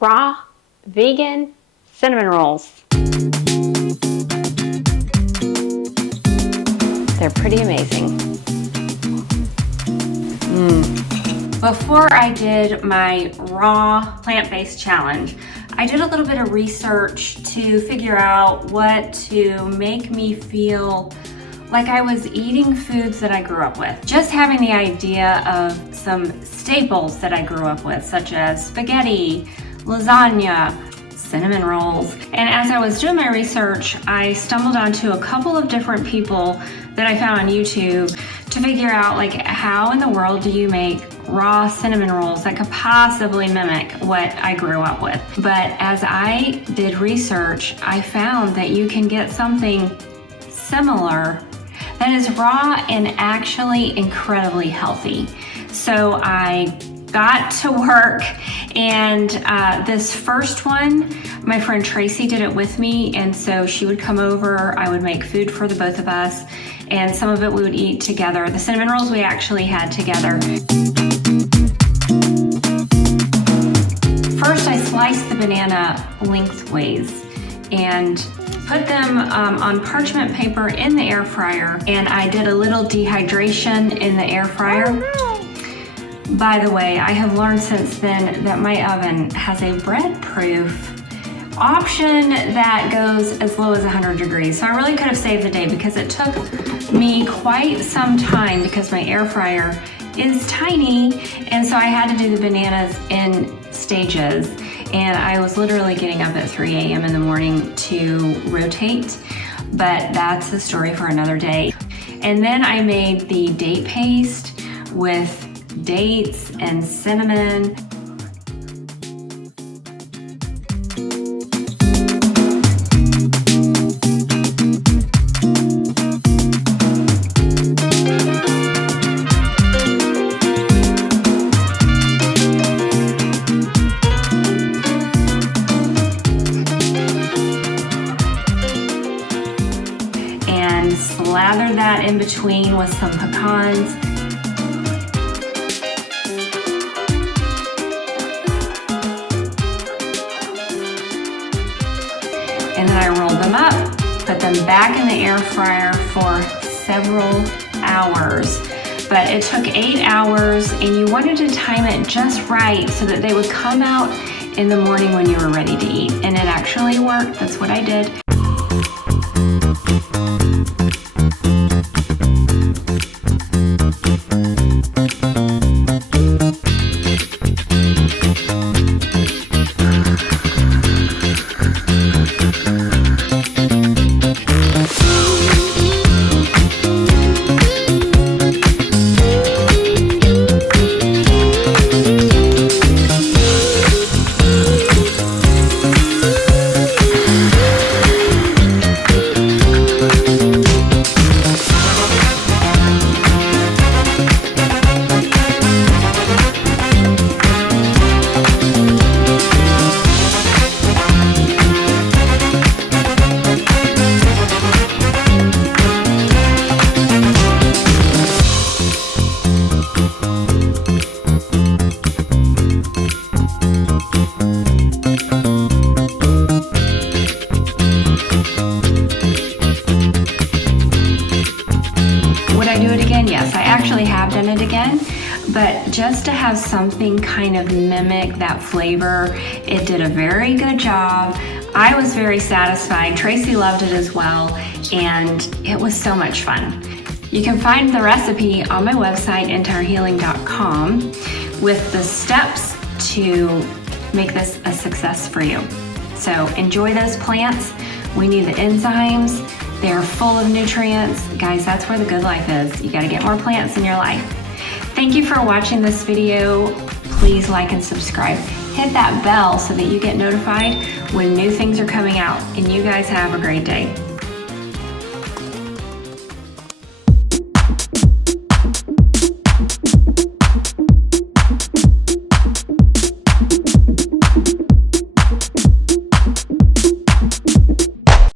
raw, vegan cinnamon rolls. They're pretty amazing. Before I did my raw plant-based challenge, I did a little bit of research to figure out what to make me feel like I was eating foods that I grew up with. Just having the idea of some staples that I grew up with, such as spaghetti, lasagna, cinnamon rolls. And as I was doing my research, I stumbled onto a couple of different people that I found on YouTube to figure out, like, how in the world do you make raw cinnamon rolls that could possibly mimic what I grew up with. But as I did research, I found that you can get something similar that is raw and actually incredibly healthy. So I got to work, and this first one, my friend Tracy did it with me, and so she would come over, I would make food for the both of us, and some of it we would eat together. The cinnamon rolls we actually had together. First, I sliced the banana lengthways and put them on parchment paper in the air fryer, and I did a little dehydration in the air fryer. Oh, no. By the way, I have learned since then that my oven has a bread-proof option that goes as low as 100 degrees. So I really could have saved the day, because it took me quite some time because my air fryer is tiny, and so I had to do the bananas in stages, and I was literally getting up at 3 a.m. in the morning to rotate, but that's a story for another day. And then I made the date paste with dates and cinnamon. And slather that in between with some pecans. And then I rolled them up, put them back in the air fryer for several hours. But it took 8 hours, and you wanted to time it just right so that they would come out in the morning when you were ready to eat. And it actually worked. That's what I did. Yes, I actually have done it again, but just to have something kind of mimic that flavor, it did a very good job. I was very satisfied. Tracy loved it as well, and it was so much fun. You can find the recipe on my website, entirehealing.com, with the steps to make this a success for you. So enjoy those plants. We need the enzymes. They're full of nutrients. Guys, that's where the good life is. You gotta get more plants in your life. Thank you for watching this video. Please like and subscribe. Hit that bell so that you get notified when new things are coming out. And you guys have a great day.